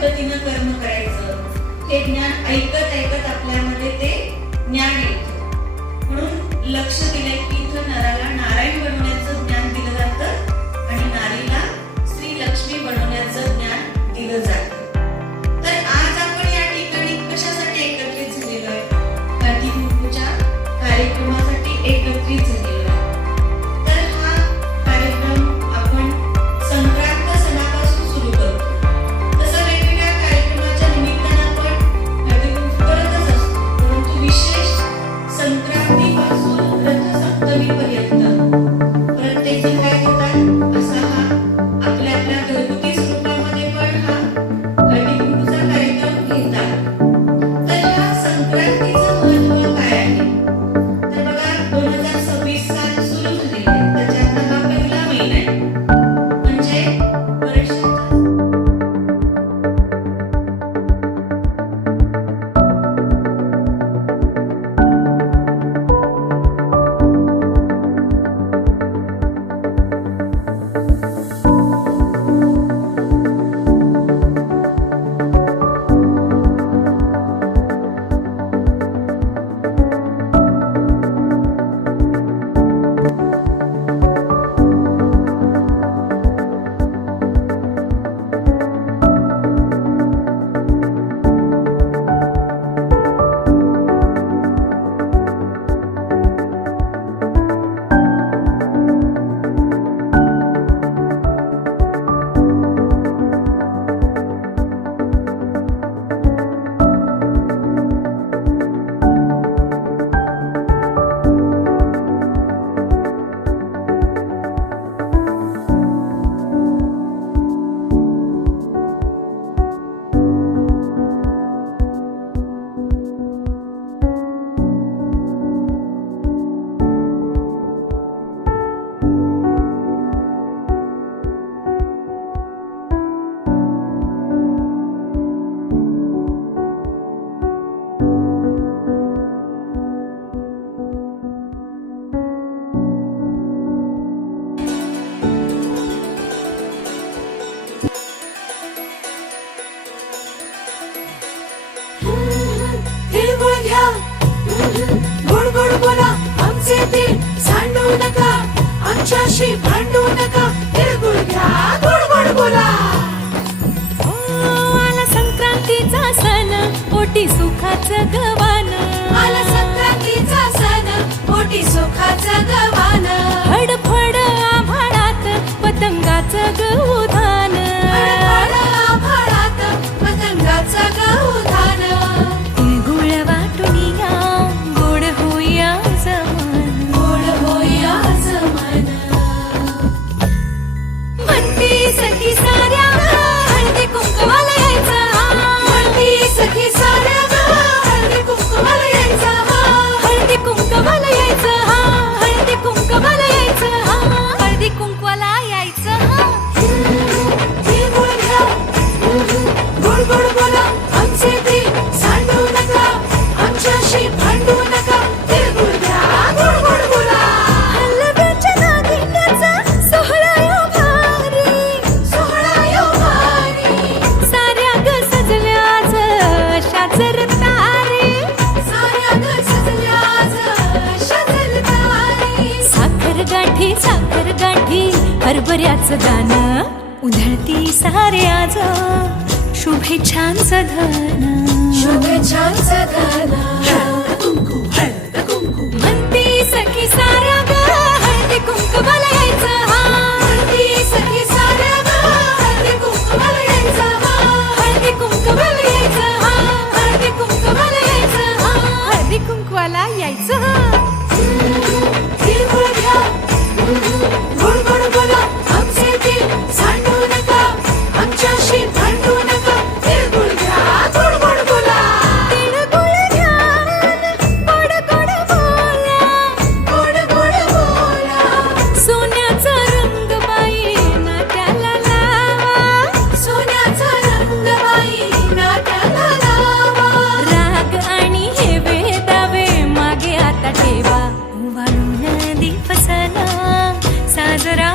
पद्धतीनं कर्म करायचं हे ज्ञान ऐकत ऐकत आपल्यामध्ये ते ज्ञान येतं. म्हणून लक्ष दिले की इथं नराला नारायण बनवण्याचं ज्ञान दिलं जातं आणि नारीला श्री लक्ष्मी बनवण्याचं ज्ञान दिलं जातं. तर आज आपण या ठिकाणी कशासाठी एकत्रित झालेलो आहे? हळदी कुंकूच्या कार्यक्रमासाठी एकत्रित झालेलो आहे. तर हा कार्यक्रम आपण संक्रांत सणापासून सुरू करतो. तसं वेगवेगळ्या कार्यक्रमाच्या निमित्तानं आपण हळदी कुंकू करतच असतो, परंतु विशेष संक्रांतीपासून रथसप्तमीपर्यंत प्रत्येक जण काय करतात, असा हा आपल्या आपल्या घरगुती स्वरूपामध्ये पण हा हळदी कुंकूचा कार्यक्रम घेतात. तर ह्या संक्रांतीचं महत्त्व काय आहे? तर बघा 2026 साल सुरू झालेला आहे, त्याच्यातला हा पहिला महिना आहे. म्हणजे वर्षाचा तिळगुळ घ्या, गोड गोड बोला, आमचे दिल सांडू नका, आमच्याशी भांडू नका. तिळगुळ घ्या, गोड गोड बोला. आला संक्रांतीचा सण, पोटी सुखाचं गवान. आला संक्रांतीचा सण, पोटी सुखाचं गवान. फडफड आभाळात पतंगाचं गौधान. फडफड आभाळात पतंगाचं गौधान. तिळगुळ वाटून या, गोड होया जमान. गोड होया जमान. म्हणती सखी साऱ्या हळदी कुंकवाला यायचं. म्हणती सखी साऱ्या हळदी कुंकवाला यायचं. हळदी कुंकवाला यायचं. हळदी कुंकवाला यायचं. हळदी कुंकवाला यायचं. तिळगुळ घ्या, गोड गोड बोला, आमचे दिल सांडू नका, आमच्याशी भांडू नका. तिळगुळ घ्या, गोड गोड बोला. हलव्याच्या नागिन्याचा सोहळा यो भारी. सोहळा यो भारी. साऱ्या ग सजल्या आज अशाच रतारी. साऱ्या ग सजल्या आज अशाच रतारी. साखर गाठी हरभऱ्याचं दाणं. उधळती सारे आज शुभेच्छांचं धन. शुभेच्छांचं धन. म्हणती सखी साऱ्या ग हळदी कुंकवाला यायचं. म्हणती सखी साऱ्या हळदी कुंकवाला यायचं. हळदी कुंकवाला यायचं. हळदी कुंकवाला यायचं. हळदी कुंकवाला यायचं. तिळगुळ घ्या, गोड गोड बोला, आमचे दिल सांडू नका, आमच्याशी भांडू नका. तिळगुळ घ्या, गोड गोड बोला. तिळगुळ घ्या, गोड गोड बोला. गोड गोड बोला. सोन्याचा रंग बाई नाट्याला लावा. सोन्याचा रंग बाई नाट्याला लावा. राग आणि हे वेदावे मागे आता ठेवा. वाळून दिवसना साजरा